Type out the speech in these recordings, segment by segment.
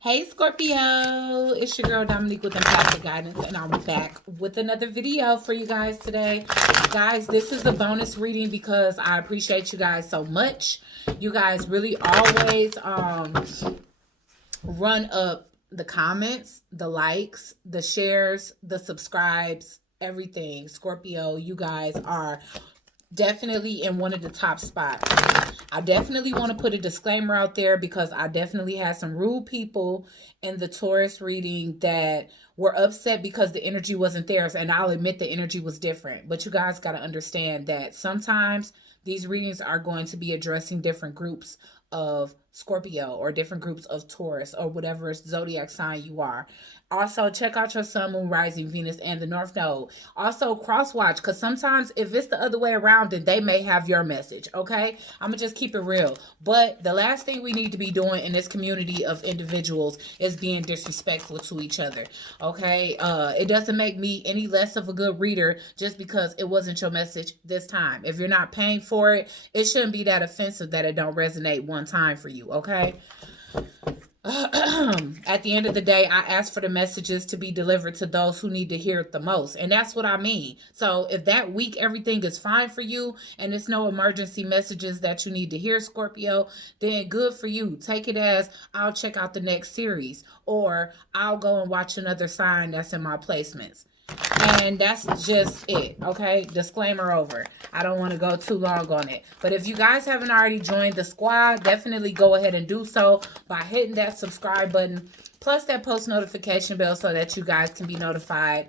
Hey Scorpio, it's your girl Dominique with Empathic Guidance, and I'm back with another video for you guys today. Guys, this is a bonus reading because I appreciate you guys so much. You guys really always run up the comments, the likes, the shares, the subscribes, everything. Scorpio, you guys are definitely in one of the top spots. I definitely want to put a disclaimer out there because I definitely had some rude people in the Taurus reading that were upset because the energy wasn't theirs. And I'll admit the energy was different. But you guys got to understand that sometimes these readings are going to be addressing different groups of Scorpio or different groups of Taurus or whatever zodiac sign you are. Also, check out your sun, moon, rising, Venus, and the North Node. Also, cross watch, because sometimes if it's the other way around, then they may have your message, okay? I'm going to just keep it real. But the last thing we need to be doing in this community of individuals is being disrespectful to each other, okay? It doesn't make me any less of a good reader just because it wasn't your message this time. If you're not paying for it, it shouldn't be that offensive that it don't resonate one time for you, okay? At the end of the day, I ask for the messages to be delivered to those who need to hear it the most. And that's what I mean. So if that week everything is fine for you and it's no emergency messages that you need to hear, Scorpio, then good for you. Take it as I'll check out the next series or I'll go and watch another sign that's in my placements. And that's just it, okay? Disclaimer over. I don't want to go too long on it. But if you guys haven't already joined the squad, definitely go ahead and do so by hitting that subscribe button, plus that post notification bell so that you guys can be notified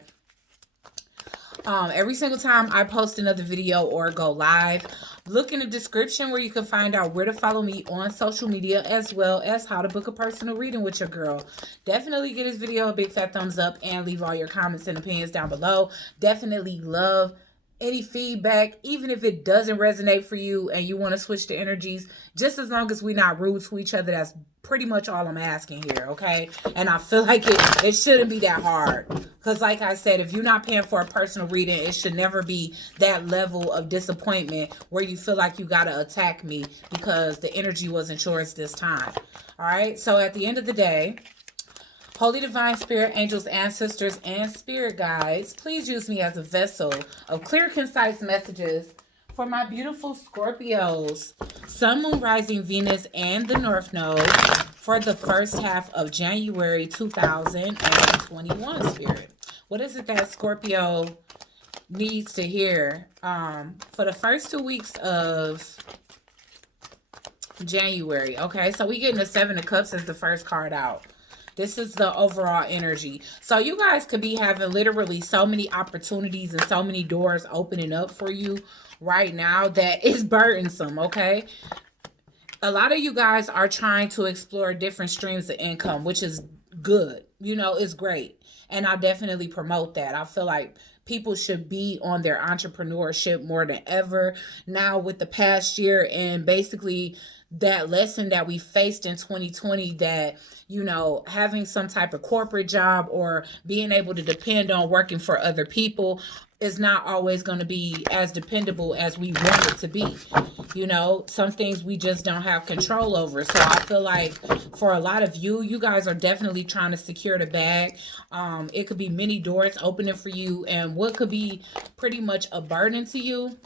every single time I post another video or go live. Look in the description where you can find out where to follow me on social media as well as how to book a personal reading with your girl. Definitely give this video a big fat thumbs up and leave all your comments and opinions down below. Definitely love any feedback, even if it doesn't resonate for you and you want to switch the energies, just as long as we're not rude to each other. That's pretty much all I'm asking here, okay? And I feel like it shouldn't be that hard because like I said, if you're not paying for a personal reading, it should never be that level of disappointment where you feel like you got to attack me because the energy wasn't yours this time. All right, so at the end of the day, Holy Divine Spirit, angels, ancestors, and spirit guides, please use me as a vessel of clear, concise messages for my beautiful Scorpios, Sun, Moon, Rising, Venus, and the North Node for the first half of January 2021, Spirit. What is it that Scorpio needs to hear for the first 2 weeks of January? Okay, so we getting the Seven of Cups as the first card out. This is the overall energy. So you guys could be having literally so many opportunities and so many doors opening up for you right now that is burdensome, okay? A lot of you guys are trying to explore different streams of income, which is good. You know, it's great. And I definitely promote that. I feel like people should be on their entrepreneurship more than ever now with the past year and basically that lesson that we faced in 2020 that, you know, having some type of corporate job or being able to depend on working for other people is not always going to be as dependable as we want it to be. You know, some things we just don't have control over. So I feel like for a lot of you guys are definitely trying to secure the bag. It could be many doors opening for you, and what could be pretty much a burden to you,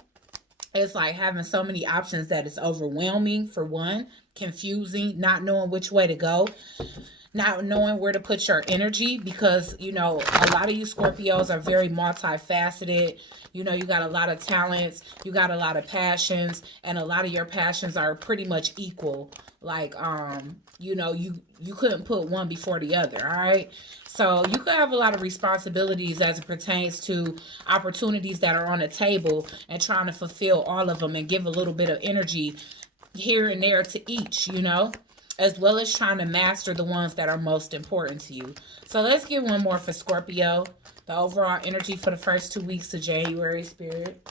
it's like having so many options that it's overwhelming, for one, confusing, not knowing which way to go, not knowing where to put your energy because, you know, a lot of you Scorpios are very multifaceted. You know, you got a lot of talents, you got a lot of passions, and a lot of your passions are pretty much equal. Like, you know, you couldn't put one before the other, all right? So you could have a lot of responsibilities as it pertains to opportunities that are on the table and trying to fulfill all of them and give a little bit of energy here and there to each, you know, as well as trying to master the ones that are most important to you. So let's get one more for Scorpio. The overall energy for the first 2 weeks of January, Spirit.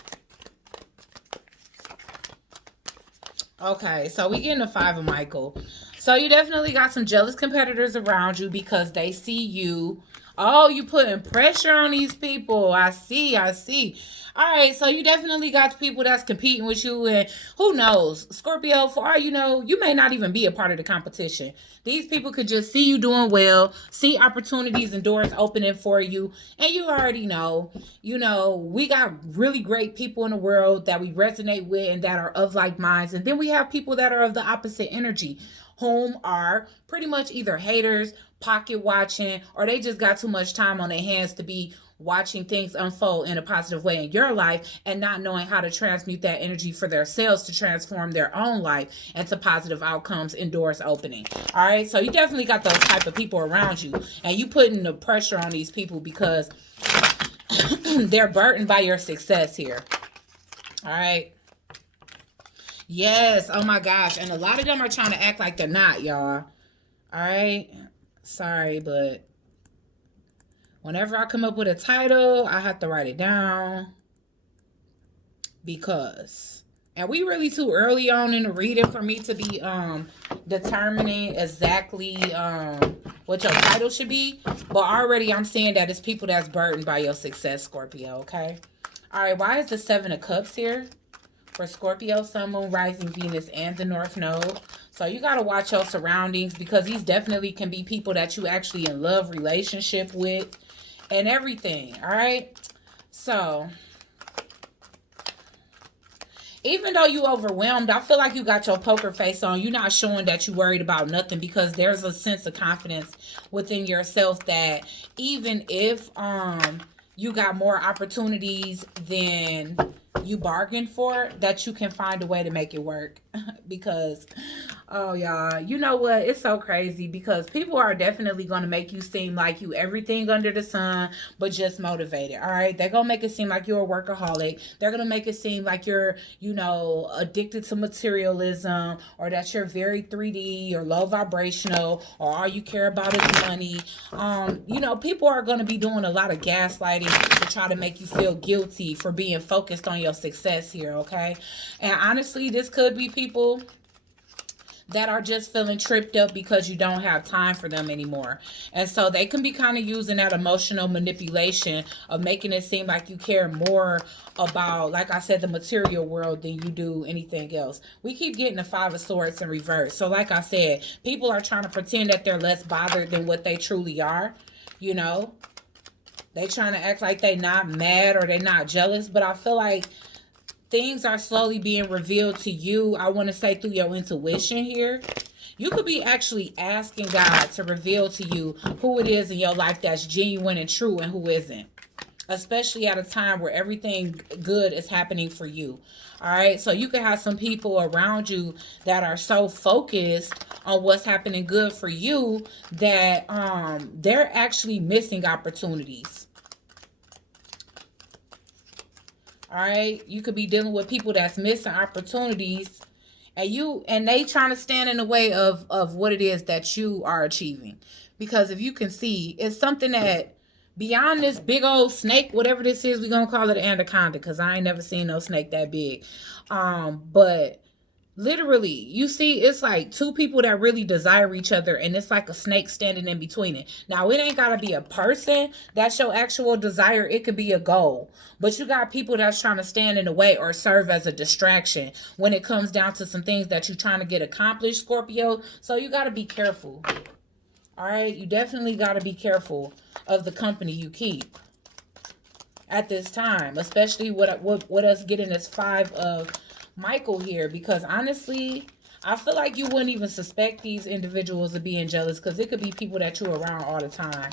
Okay, so we getting the Five of Michael. So you definitely got some jealous competitors around you because they see you Oh, you putting pressure on these people. I see. I see. All right, so you definitely got people that's competing with you, and who knows, Scorpio, for all you know, you may not even be a part of the competition. These people could just see you doing well, see opportunities and doors opening for you, and you already know, we got really great people in the world that we resonate with and that are of like minds, and then we have people that are of the opposite energy, whom are pretty much either haters, pocket watching, or they just got too much time on their hands to be watching things unfold in a positive way in your life and not knowing how to transmute that energy for themselves to transform their own life into positive outcomes and doors opening. All right, so you definitely got those type of people around you, and you putting the pressure on these people because they're burdened by your success here. All right. Yes. Oh my gosh. And a lot of them are trying to act like they're not, y'all. All right. Sorry, but whenever I come up with a title, I have to write it down because, and we really too early on in the reading for me to be determining exactly what your title should be. But already I'm saying that it's people that's burdened by your success, Scorpio, okay? All right, why is the Seven of Cups here? For Scorpio, Sun, Moon, Rising, Venus, and the North Node. So you got to watch your surroundings because these definitely can be people that you actually in love relationship with and everything. All right. So even though you overwhelmed, I feel like you got your poker face on. You're not showing that you worried about nothing because there's a sense of confidence within yourself that even if you got more opportunities than you bargained for, that you can find a way to make it work. Because oh y'all, you know what, it's so crazy because people are definitely going to make you seem like you everything under the sun but just motivated. All right, they're going to make it seem like you're a workaholic. They're going to make it seem like you're addicted to materialism, or that you're very 3D or low vibrational, or all you care about is money. People are going to be doing a lot of gaslighting to try to make you feel guilty for being focused on your success here, okay? And honestly, this could be people that are just feeling tripped up because you don't have time for them anymore. And so they can be kind of using that emotional manipulation of making it seem like you care more about, like I said, the material world than you do anything else. We keep getting the Five of Swords in reverse. So like I said, people are trying to pretend that they're less bothered than what they truly are. They trying to act like they not mad or they not jealous, but I feel like things are slowly being revealed to you. I want to say through your intuition here. You could be actually asking God to reveal to you who it is in your life that's genuine and true and who isn't. Especially at a time where everything good is happening for you. All right. So you can have some people around you that are so focused on what's happening good for you that they're actually missing opportunities. All right, you could be dealing with people that's missing opportunities, and they trying to stand in the way of what it is that you are achieving. Because if you can see, it's something that beyond this big old snake, whatever this is, we're gonna call it an anaconda, because I ain't never seen no snake that big. But literally, you see, it's like two people that really desire each other, and it's like a snake standing in between it. Now, it ain't gotta be a person that's your actual desire. It could be a goal. But you got people that's trying to stand in the way or serve as a distraction when it comes down to some things that you're trying to get accomplished, Scorpio. So you gotta be careful. All right, you definitely gotta be careful of the company you keep at this time, especially with us getting this Five of Michael here, because honestly, I feel like you wouldn't even suspect these individuals of being jealous, because it could be people that you're around all the time,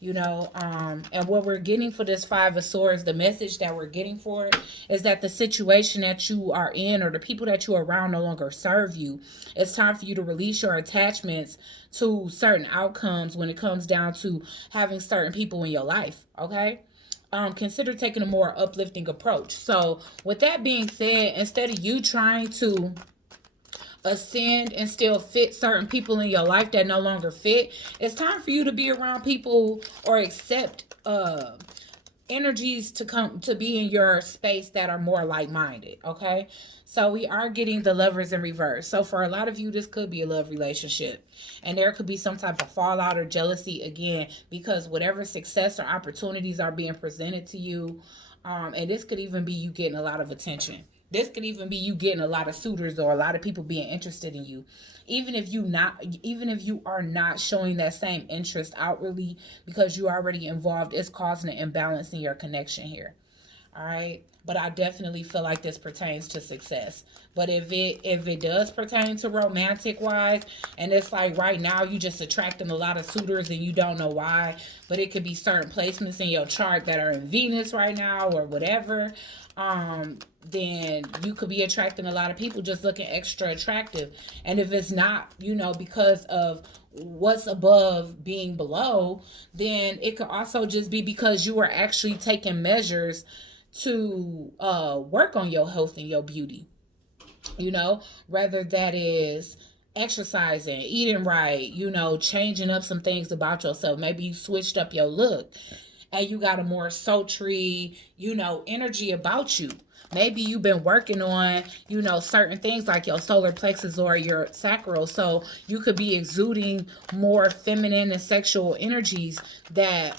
and what we're getting for this Five of Swords, the message that we're getting for it is that the situation that you are in or the people that you're around no longer serve you. It's time for you to release your attachments to certain outcomes when it comes down to having certain people in your life, okay? Consider taking a more uplifting approach. So with that being said, instead of you trying to ascend and still fit certain people in your life that no longer fit, it's time for you to be around people or accept energies to come to be in your space that are more like-minded, okay? So we are getting the Lovers in reverse. So for a lot of you, this could be a love relationship. And there could be some type of fallout or jealousy again, because whatever success or opportunities are being presented to you, and this could even be you getting a lot of attention. This could even be you getting a lot of suitors or a lot of people being interested in you. Even if you are not showing that same interest outwardly because you're already involved, it's causing an imbalance in your connection here. All right. But I definitely feel like this pertains to success. But if it does pertain to romantic wise, and it's like right now you just attracting a lot of suitors and you don't know why, but it could be certain placements in your chart that are in Venus right now or whatever, then you could be attracting a lot of people just looking extra attractive. And if it's not, because of what's above being below, then it could also just be because you are actually taking measures to work on your health and your beauty, whether that is exercising, eating right, changing up some things about yourself. Maybe you switched up your look and you got a more sultry, energy about you. Maybe you've been working on, certain things like your solar plexus or your sacral. So you could be exuding more feminine and sexual energies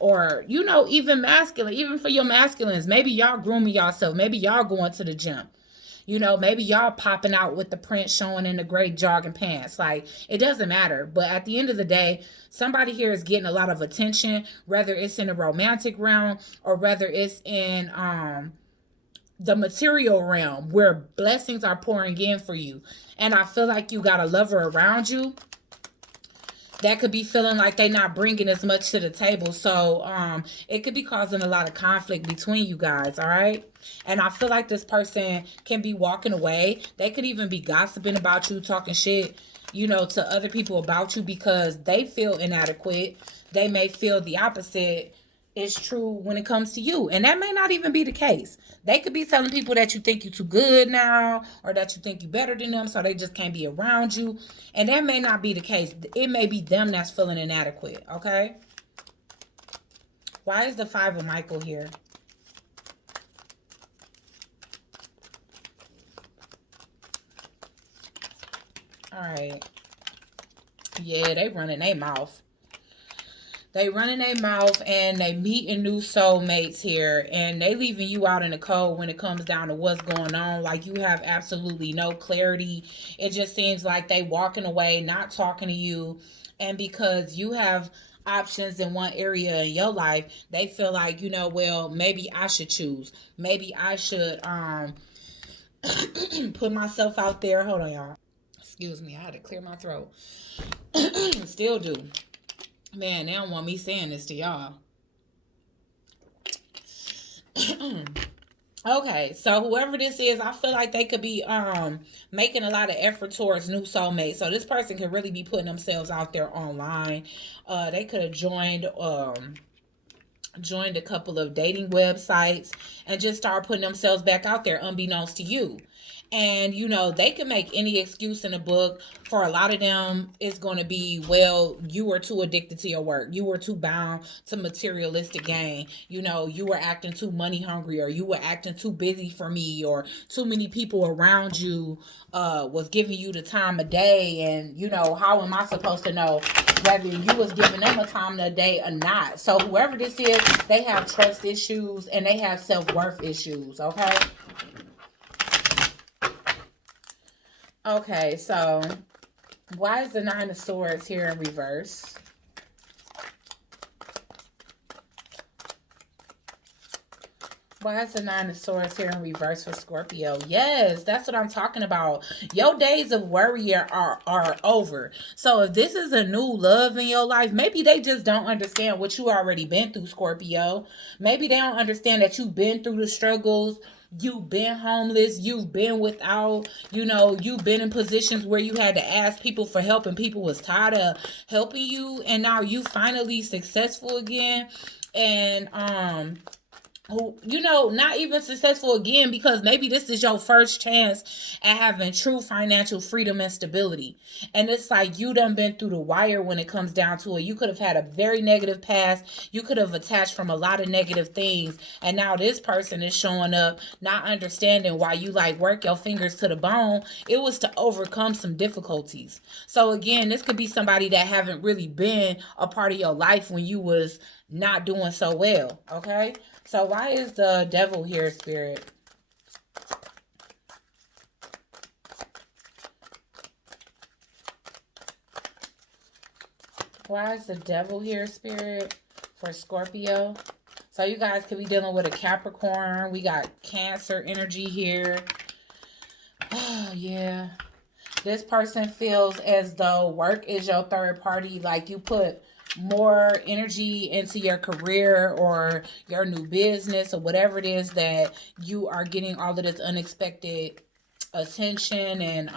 or even masculine, even for your masculines. Maybe y'all grooming yourself. Maybe y'all going to the gym. Maybe y'all popping out with the print showing in the gray jogging pants. Like, it doesn't matter. But at the end of the day, somebody here is getting a lot of attention, whether it's in the romantic realm or whether it's in the material realm where blessings are pouring in for you. And I feel like you got a lover around you that could be feeling like they're not bringing as much to the table. So it could be causing a lot of conflict between you guys, all right? And I feel like this person can be walking away. They could even be gossiping about you, talking shit, to other people about you because they feel inadequate. They may feel the opposite is true when it comes to you. And that may not even be the case. They could be telling people that you think you're too good now or that you think you're better than them, so they just can't be around you. And that may not be the case. It may be them that's feeling inadequate, okay? Why is the Five of Michael here? All right. Yeah, they running their mouth. They running their mouth and they meeting new soulmates here, and they leaving you out in the cold when it comes down to what's going on. Like, you have absolutely no clarity. It just seems like they walking away, not talking to you. And because you have options in one area in your life, they feel like, well, maybe I should choose. Maybe I should put myself out there. Hold on, y'all. Excuse me, I had to clear my throat. Still do. Man, they don't want me saying this to y'all. Okay, so whoever this is, I feel like they could be making a lot of effort towards new soulmates. So this person could really be putting themselves out there online. They could have joined a couple of dating websites and just start putting themselves back out there unbeknownst to you. And, they can make any excuse in the book. For a lot of them, it's going to be, well, you were too addicted to your work. You were too bound to materialistic gain. You were acting too money hungry, or you were acting too busy for me, or too many people around you was giving you the time of day. And, how am I supposed to know whether you was giving them a time of day or not? So whoever this is, they have trust issues and they have self-worth issues, okay? Okay, so why is the Nine of Swords here in reverse? Why is the Nine of Swords here in reverse for Scorpio? Yes, that's what I'm talking about. Your days of worry are over. So if this is a new love in your life, maybe they just don't understand what you already been through, Scorpio. Maybe they don't understand that you've been through the struggles. You've been homeless. You've been without, you've been in positions where you had to ask people for help and people was tired of helping you. And now you finally successful again. And, who, you know, not even successful again, because maybe this is your first chance at having true financial freedom and stability. And it's like you done been through the wire when it comes down to it. You could have had a very negative past. You could have attached from a lot of negative things. And now this person is showing up, not understanding why you like work your fingers to the bone. It was to overcome some difficulties. So again, this could be somebody that haven't really been a part of your life when you was not doing so well. Okay. So why is the devil here, Spirit? Why is the devil here, Spirit, for Scorpio? So you guys could be dealing with a Capricorn. We got Cancer energy here. Oh, yeah. This person feels as though work is your third party. Like you put more energy into your career or your new business or whatever it is that you are getting all of this unexpected attention and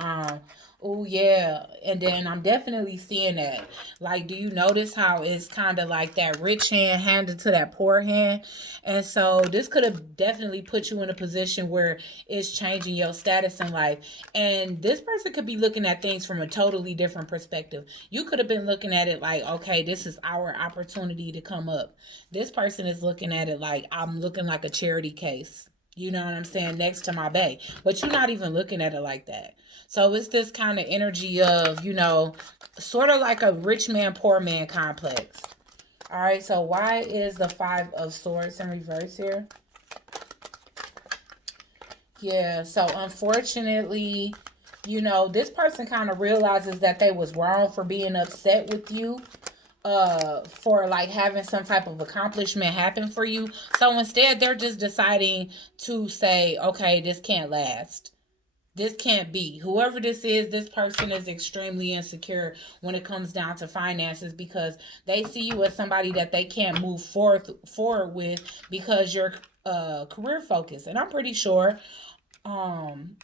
oh yeah. And then I'm definitely seeing that. Like, do you notice how it's kind of like that rich hand handed to that poor hand? And so this could have definitely put you in a position where it's changing your status in life. And this person could be looking at things from a totally different perspective. You could have been looking at it like, okay, this is our opportunity to come up. This person is looking at it like, I'm looking like a charity case. You know what I'm saying? Next to my bay. But you're not even looking at it like that. So it's this kind of energy of, you know, sort of like a rich man, poor man complex. All right. So why is the 5 of Swords in reverse here? Yeah. So unfortunately, you know, this person kind of realizes that they was wrong for being upset with you, for like having some type of accomplishment happen for you. So instead they're just deciding to say, okay, this can't last. This can't be. Whoever this person is extremely insecure when it comes down to finances, because they see you as somebody that they can't move forward with because you're career focused. And I'm pretty sure um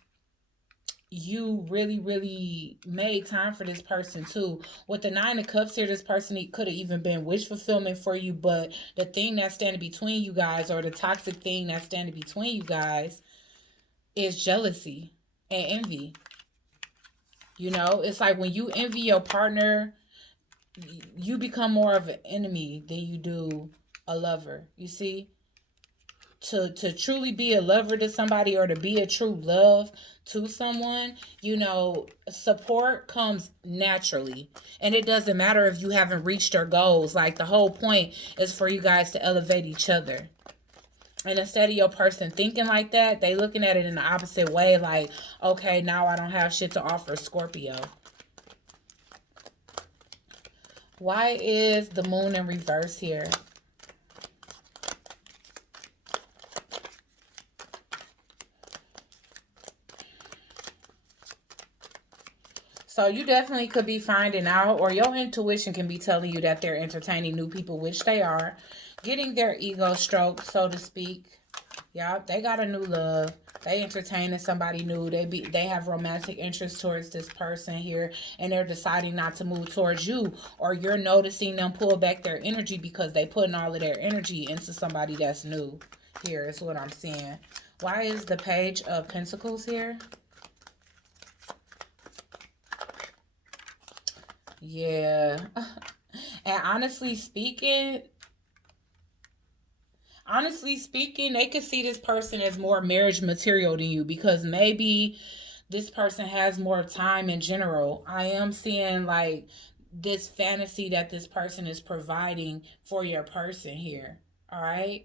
you really made time for this person too. With the 9 of Cups here, this person could have even been wish fulfillment for you, but the thing that's standing between you guys, or the toxic thing that's standing between you guys, is jealousy and envy. You know, it's like when you envy your partner, you become more of an enemy than you do a lover. You see, to truly be a lover to somebody, or to be a true love to someone, you know, support comes naturally. And it doesn't matter if you haven't reached your goals. Like, the whole point is for you guys to elevate each other. And instead of your person thinking like that, they looking at it in the opposite way. Like, okay, now I don't have shit to offer, Scorpio. Why is the moon in reverse here? So you definitely could be finding out, or your intuition can be telling you that they're entertaining new people, which they are. Getting their ego stroked, so to speak. Yup, they got a new love. They entertaining somebody new. They have romantic interest towards this person here, and they're deciding not to move towards you, or you're noticing them pull back their energy because they putting all of their energy into somebody that's new. Here is what I'm seeing. Why is the Page of Pentacles here? Yeah. And honestly speaking, they could see this person as more marriage material than you, because maybe this person has more time in general. I am seeing like this fantasy that this person is providing for your person here. All right.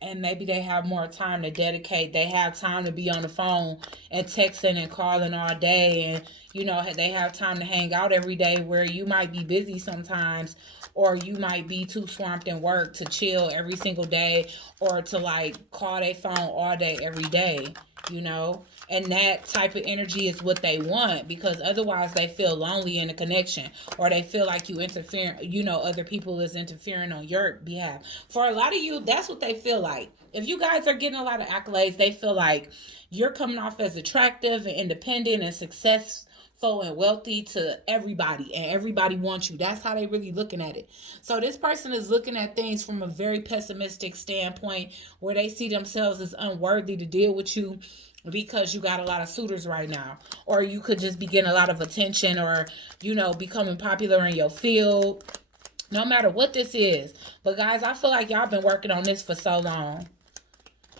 And maybe they have more time to dedicate. They have time to be on the phone and texting and calling all day. And, you know, they have time to hang out every day, where you might be busy sometimes, or you might be too swamped in work to chill every single day, or to like call their phone all day, every day, you know? And that type of energy is what they want, because otherwise they feel lonely in a connection, or they feel like you interfere, you know, other people is interfering on your behalf. For a lot of you, that's what they feel like. If you guys are getting a lot of accolades, they feel like you're coming off as attractive and independent and successful successful and wealthy to everybody, and everybody wants you. That's how they really looking at it. So this person is looking at things from a very pessimistic standpoint, where they see themselves as unworthy to deal with you because you got a lot of suitors right now, or you could just be getting a lot of attention, or becoming popular in your field. No matter what this is. But guys, I feel like y'all been working on this for so long,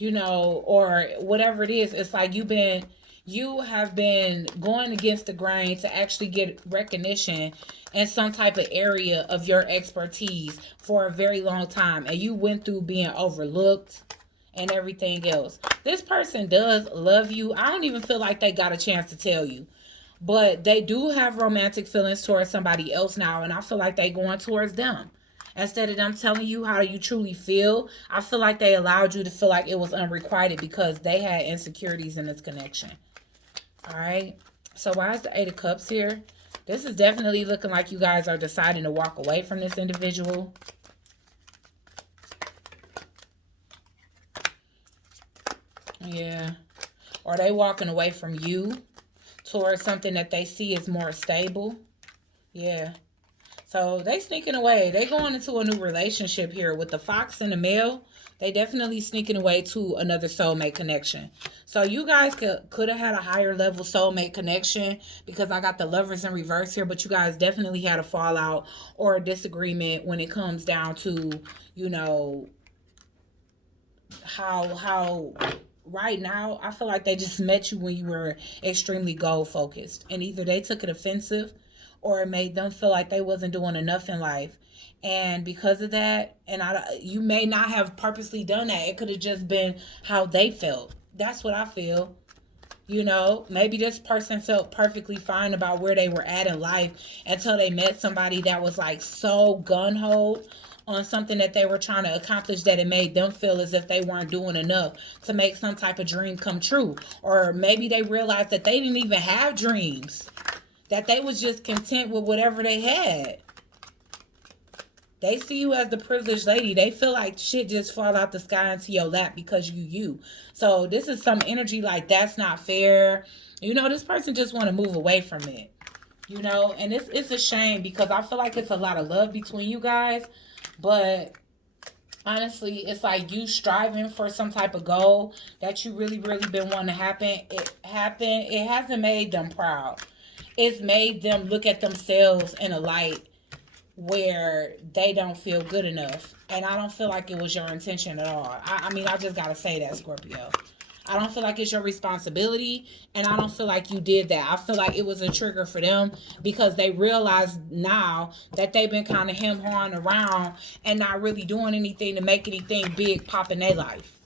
or whatever it is. It's like you have been going against the grain to actually get recognition in some type of area of your expertise for a very long time, and you went through being overlooked and everything else. This person does love you. I don't even feel like they got a chance to tell you, but they do have romantic feelings towards somebody else now, and I feel like they going towards them. Instead of them telling you how you truly feel, I feel like they allowed you to feel like it was unrequited because they had insecurities in this connection. All right. So why is the Eight of Cups here? This is definitely looking like you guys are deciding to walk away from this individual. Yeah. Or they walking away from you towards something that they see as more stable. Yeah. So they sneaking away. They going into a new relationship here with the fox and the male. They definitely sneaking away to another soulmate connection. So you guys could have had a higher level soulmate connection, because I got the Lovers in reverse here, but you guys definitely had a fallout or a disagreement when it comes down to, how right now I feel like they just met you when you were extremely goal focused, and either they took it offensive or it made them feel like they wasn't doing enough in life. And because of that, and you may not have purposely done that. It could have just been how they felt. That's what I feel. Maybe this person felt perfectly fine about where they were at in life until they met somebody that was like so gun-ho on something that they were trying to accomplish, that it made them feel as if they weren't doing enough to make some type of dream come true. Or maybe they realized that they didn't even have dreams, that they was just content with whatever they had. They see you as the privileged lady. They feel like shit just fall out the sky into your lap because you. So this is some energy like that's not fair. This person just want to move away from it. And it's a shame, because I feel like it's a lot of love between you guys. But honestly, it's like you striving for some type of goal that you really, really been wanting to happen. It hasn't made them proud. It's made them look at themselves in a light where they don't feel good enough. And I don't feel like it was your intention at all. I mean, I just got to say that, Scorpio. I don't feel like it's your responsibility, and I don't feel like you did that. I feel like it was a trigger for them, because they realize now that they've been kind of hem-hawing around and not really doing anything to make anything big pop in their life.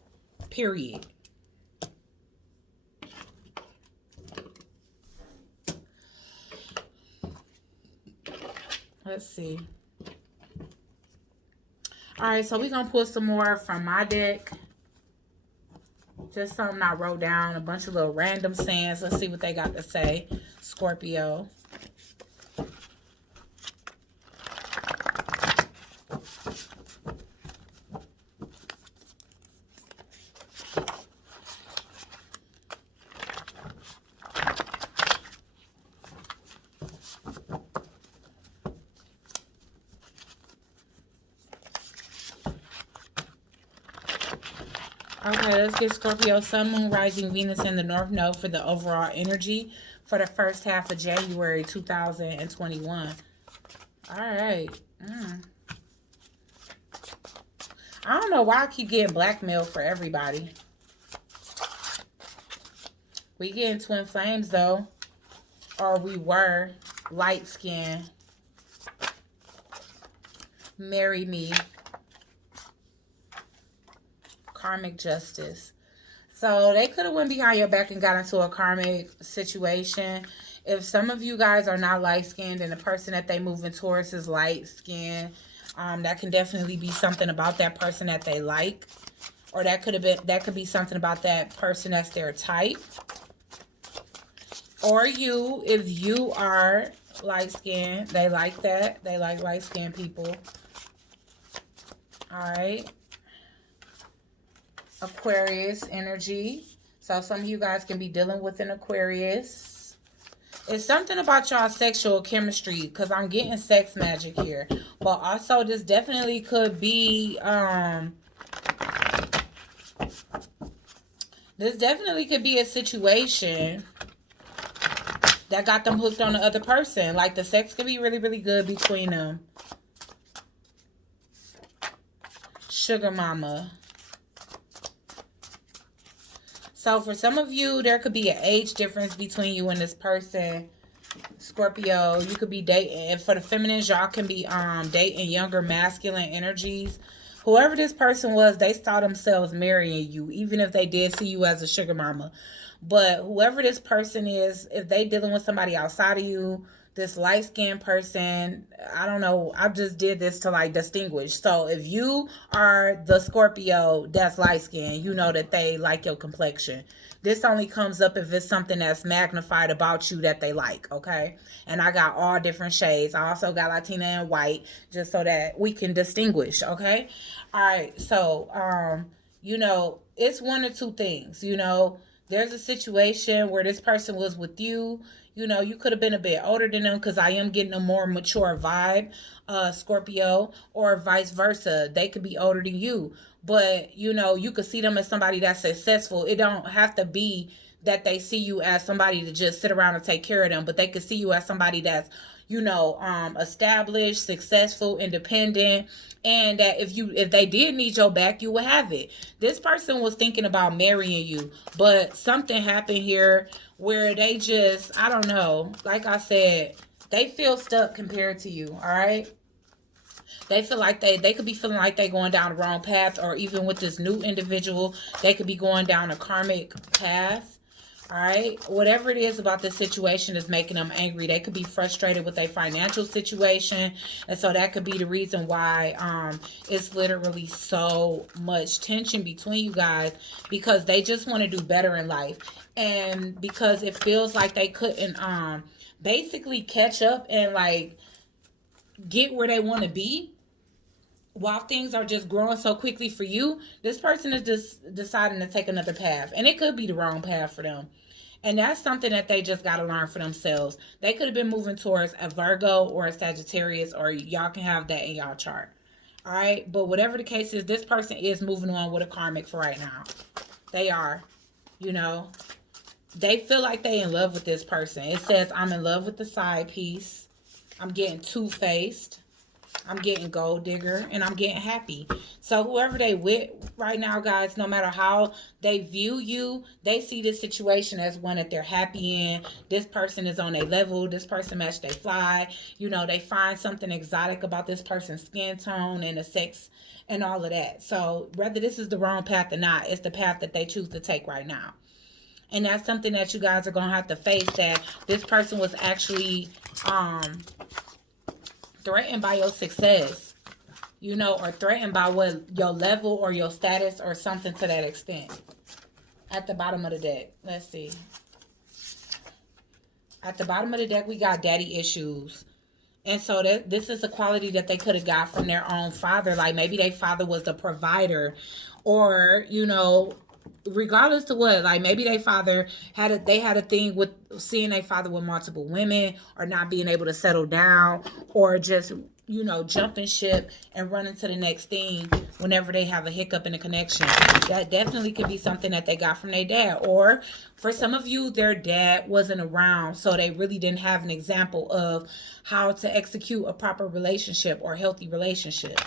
Period. Let's see. All right, so we're going to pull some more from my deck. Just something I wrote down, a bunch of little random sayings. Let's see what they got to say. Scorpio. Okay, let's get Scorpio, Sun, Moon, Rising, Venus, and the North Node for the overall energy for the first half of January 2021. All right. I don't know why I keep getting blackmail for everybody. We getting twin flames, though. Or we were light skin. Marry me. Karmic justice. So they could have went behind your back and got into a karmic situation. If some of you guys are not light skinned and the person that they moving towards is light skinned, that can definitely be something about that person that they like, or that could be something about that person that's their type. Or you, if you are light skinned, they like that. They like light skinned people. All right. Aquarius energy. So some of you guys can be dealing with an Aquarius. It's something about y'all sexual chemistry, because I'm getting sex magic here. But also this definitely could be a situation that got them hooked on the other person. Like the sex could be really, really good between them. Sugar mama. So for some of you, there could be an age difference between you and this person. Scorpio, you could be dating. And for the feminines, y'all can be dating younger masculine energies. Whoever this person was, they saw themselves marrying you, even if they did see you as a sugar mama. But whoever this person is, if they dealing with somebody outside of you, this light-skinned person, I don't know, I just did this to like distinguish. So if you are the Scorpio that's light-skinned, you know that they like your complexion. This only comes up if it's something that's magnified about you that they like, okay? And I got all different shades. I also got Latina and white, just so that we can distinguish, okay? All right, so you know, it's one or two things, you know. There's a situation where this person was with you. You know, you could have been a bit older than them, because I am getting a more mature vibe, Scorpio, or vice versa. They could be older than you. But, you know, you could see them as somebody that's successful. It don't have to be that they see you as somebody to just sit around and take care of them, but they could see you as somebody that's, you know, established, successful, independent, and that if they did need your back, you would have it. This person was thinking about marrying you, but something happened here where they just, I don't know, like I said, they feel stuck compared to you, all right? They feel like they could be feeling like they going down the wrong path, or even with this new individual, they could be going down a karmic path. All right, whatever it is about this situation is making them angry. They could be frustrated with their financial situation, and so that could be the reason why it's literally so much tension between you guys, because they just want to do better in life, and because it feels like they couldn't basically catch up and like get where they want to be while things are just growing so quickly for you. This person is just deciding to take another path, and it could be the wrong path for them. And that's something that they just got to learn for themselves. They could have been moving towards a Virgo or a Sagittarius, or y'all can have that in y'all chart. All right. But whatever the case is, this person is moving on with a karmic for right now. They are, you know, they feel like they in love with this person. It says, I'm in love with the side piece. I'm getting two-faced. I'm getting gold digger, and I'm getting happy. So whoever they with right now, guys, no matter how they view you, they see this situation as one that they're happy in. This person is on a level. This person match they fly. You know, they find something exotic about this person's skin tone and the sex and all of that. So whether this is the wrong path or not, it's the path that they choose to take right now. And that's something that you guys are going to have to face, that this person was actually threatened by your success, you know, or threatened by what your level or your status or something to that extent. At the bottom of the deck, let's see. At the bottom of the deck, we got daddy issues. And so this is a quality that they could have got from their own father. Like maybe their father was the provider, or, you know, regardless to what, like maybe their father had a thing with seeing their father with multiple women, or not being able to settle down, or just, you know, jumping ship and running to the next thing whenever they have a hiccup in a connection. That definitely could be something that they got from their dad. Or for some of you, their dad wasn't around, so they really didn't have an example of how to execute a proper relationship or healthy relationship.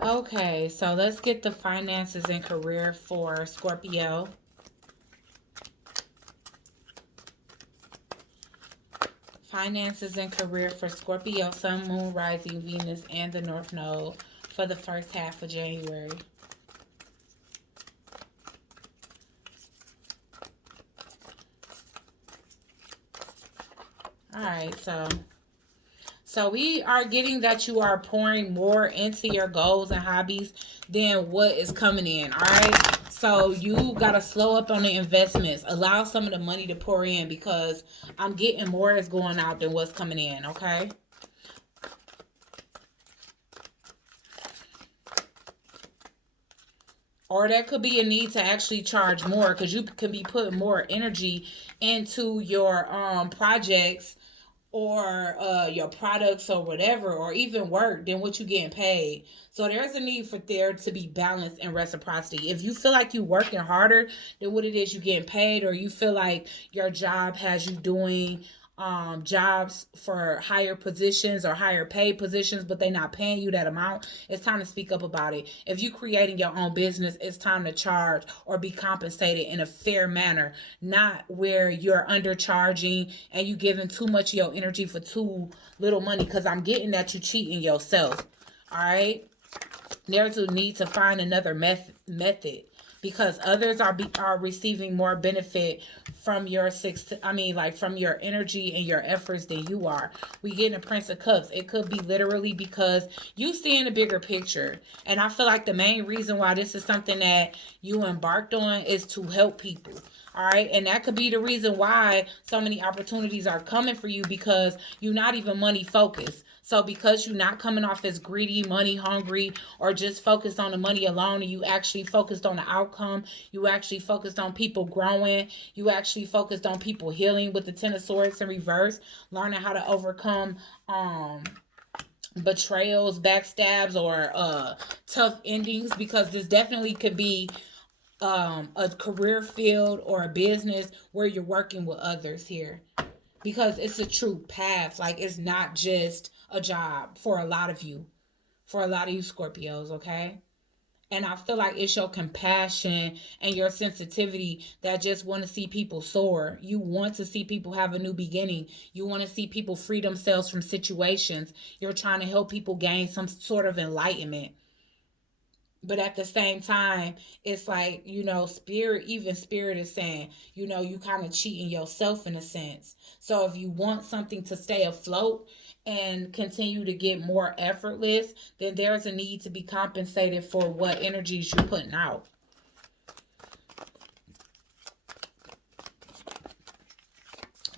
Okay, so let's get the finances and career for Scorpio. Finances and career for Scorpio, Sun, Moon, Rising, Venus, and the North Node for the first half of January. All right, so So we are getting that you are pouring more into your goals and hobbies than what is coming in. All right. So you got to slow up on the investments. Allow some of the money to pour in because I'm getting more is going out than what's coming in. Okay. Or that could be a need to actually charge more because you can be putting more energy into your projects or your products or whatever, or even work than what you getting paid. So there's a need for there to be balance and reciprocity. If you feel like you working harder than what it is you getting paid, or you feel like your job has you doing jobs for higher positions or higher paid positions, but they not paying you that amount, it's time to speak up about it. If you creating your own business, it's time to charge or be compensated in a fair manner, not where you're undercharging and you giving too much of your energy for too little money. Because I'm getting that you cheating yourself. All right. There's a need to find another method because others are receiving more benefit from your from your energy and your efforts than you are. We get a Prince of Cups. It could be literally because you see in the bigger picture. And I feel like the main reason why this is something that you embarked on is to help people. All right. And that could be the reason why so many opportunities are coming for you because you're not even money focused. So because you're not coming off as greedy, money hungry, or just focused on the money alone, and you actually focused on the outcome, you actually focused on people growing, you actually focused on people healing with the Ten of Swords in reverse, learning how to overcome betrayals, backstabs, or tough endings, because this definitely could be a career field or a business where you're working with others here, because it's a true path. Like, it's not just a job for a lot of you, Scorpios, okay? And I feel like it's your compassion and your sensitivity that just want to see people soar. You want to see people have a new beginning. You want to see people free themselves from situations. You're trying to help people gain some sort of enlightenment. But at the same time, it's like, spirit is saying, you kind of cheating yourself in a sense. So if you want something to stay afloat and continue to get more effortless, then there's a need to be compensated for what energies you're putting out.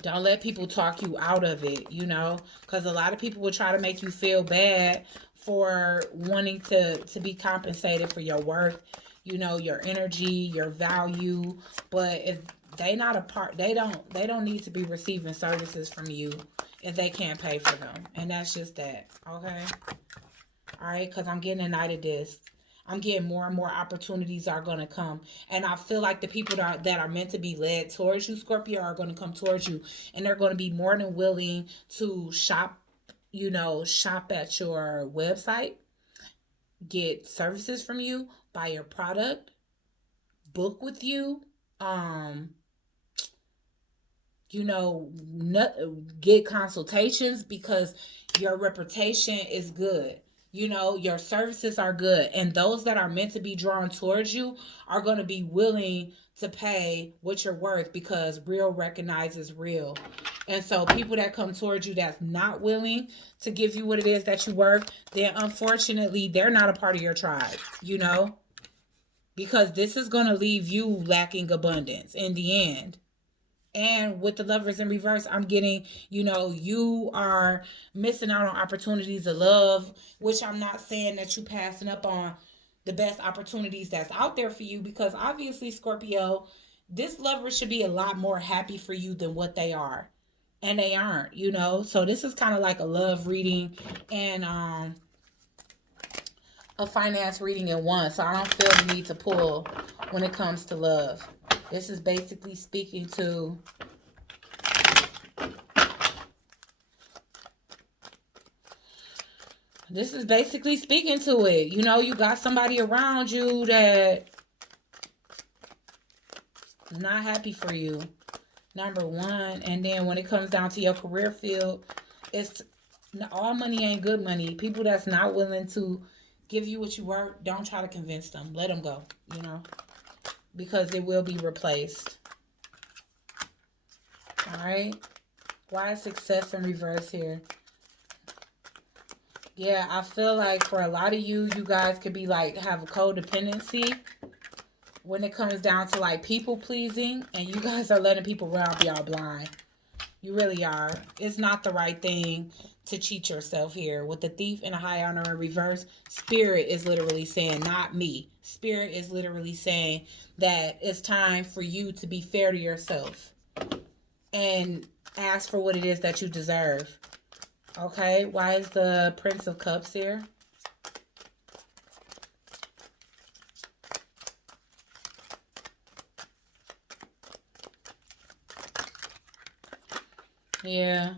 Don't let people talk you out of it, because a lot of people will try to make you feel bad for wanting to be compensated for your worth, your energy, your value. But if they not a part, they don't need to be receiving services from you if they can't pay for them. And that's just that. Okay. All right. Because I'm getting a Knight of Discs. I'm getting more and more opportunities are going to come. And I feel like the people that are meant to be led towards you, Scorpio, are going to come towards you. And they're going to be more than willing to shop at your website, get services from you, buy your product, book with you, get consultations, because your reputation is good. Your services are good. And those that are meant to be drawn towards you are going to be willing to pay what you're worth, because real recognizes real. And so people that come towards you that's not willing to give you what it is that you worth, then unfortunately they're not a part of your tribe, because this is going to leave you lacking abundance in the end. And with the Lovers in reverse, I'm getting, you are missing out on opportunities of love, which I'm not saying that you passing up on the best opportunities that's out there for you, because obviously, Scorpio, this lover should be a lot more happy for you than what they are. And they aren't, So this is kind of like a love reading and a finance reading in one. So I don't feel the need to pull when it comes to love. This is basically speaking to it. You got somebody around you that is not happy for you, number one. And then when it comes down to your career field, it's all money ain't good money. People that's not willing to give you what you worth, don't try to convince them. Let them go, because it will be replaced. All right. Why is success in reverse here? Yeah, I feel like for a lot of you, you guys could be like, have a codependency when it comes down to like people pleasing, and you guys are letting people rob y'all blind. You really are. It's not the right thing to cheat yourself here. With the thief and a high honor in reverse, Spirit is literally saying, not me. Spirit is literally saying that it's time for you to be fair to yourself and ask for what it is that you deserve. Okay, why is the Prince of Cups here? Yeah.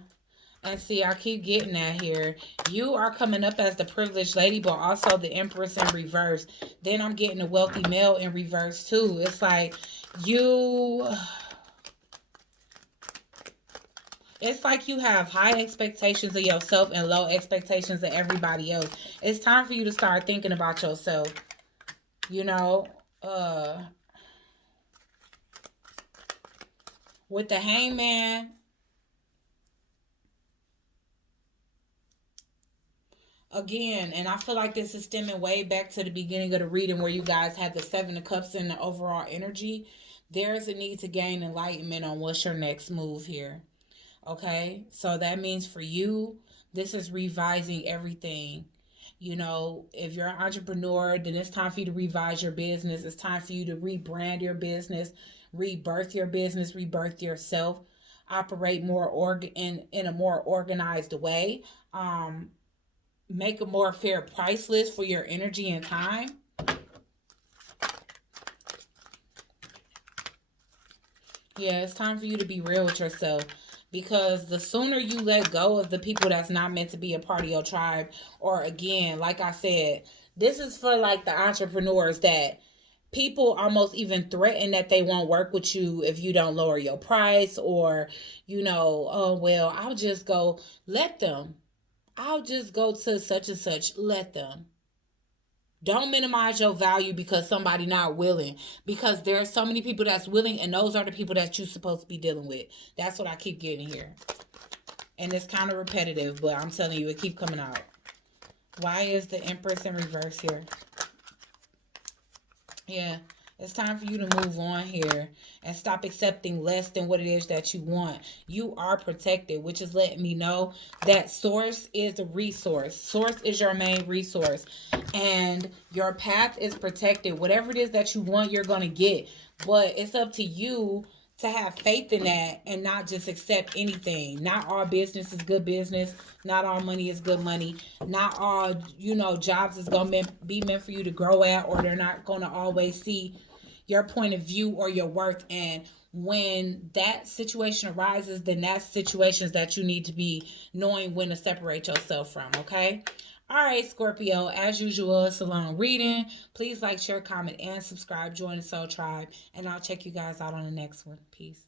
And see, I keep getting that here. You are coming up as the privileged lady, but also the Empress in reverse. Then I'm getting the wealthy male in reverse too. It's like you... It's like you have high expectations of yourself and low expectations of everybody else. It's time for you to start thinking about yourself. You know, with the Hangman, again, and I feel like this is stemming way back to the beginning of the reading where you guys had the Seven of Cups and the overall energy. There's a need to gain enlightenment on what's your next move here. Okay, so that means for you, this is revising everything. You know, if you're an entrepreneur, then it's time for you to revise your business. It's time for you to rebrand your business, rebirth your business, rebirth yourself, operate more in a more organized way. Make a more fair price list for your energy and time. Yeah, it's time for you to be real with yourself, because the sooner you let go of the people that's not meant to be a part of your tribe, or again, like I said, this is for like the entrepreneurs that people almost even threaten that they won't work with you if you don't lower your price, or, you know, oh, well, I'll just go, let them. I'll just go to such and such, let them. Don't minimize your value because somebody not willing. Because there are so many people that's willing, and those are the people that you're supposed to be dealing with. That's what I keep getting here. And it's kind of repetitive, but I'm telling you, it keep coming out. Why is the Empress in reverse here? Yeah. It's time for you to move on here and stop accepting less than what it is that you want. You are protected, which is letting me know that source is a resource. Source is your main resource. And your path is protected. Whatever it is that you want, you're going to get. But it's up to you to have faith in that and not just accept anything. Not all business is good business. Not all money is good money. Not all, you know, jobs is going to be meant for you to grow at, or they're not going to always see your point of view or your worth. And when that situation arises, then that's situations that you need to be knowing when to separate yourself from, okay? All right, Scorpio, as usual, it's a long reading. Please like, share, comment, and subscribe. Join the Soul Tribe. And I'll check you guys out on the next one. Peace.